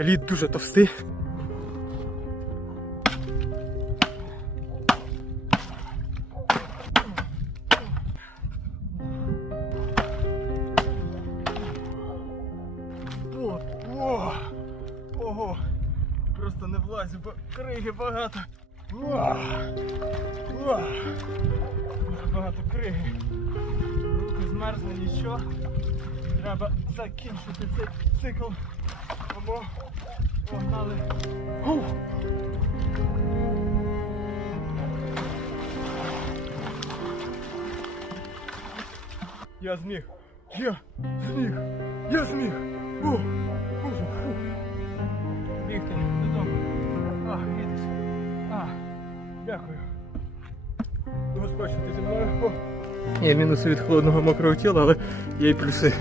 Лід дуже товстий. О, о, ого, просто не влазю, бо криги багато. О, о, багато криги. Руки змерзли, нічого. Треба закінчити цей цикл. Або погнали. Я зміг. Я зміг. Я зміг. О, Боже, фу. Бігти додому. А, їдеш. А, дякую. Господь, ти зі мною. О. Є мінуси від холодного мокрого тіла, але є і плюси.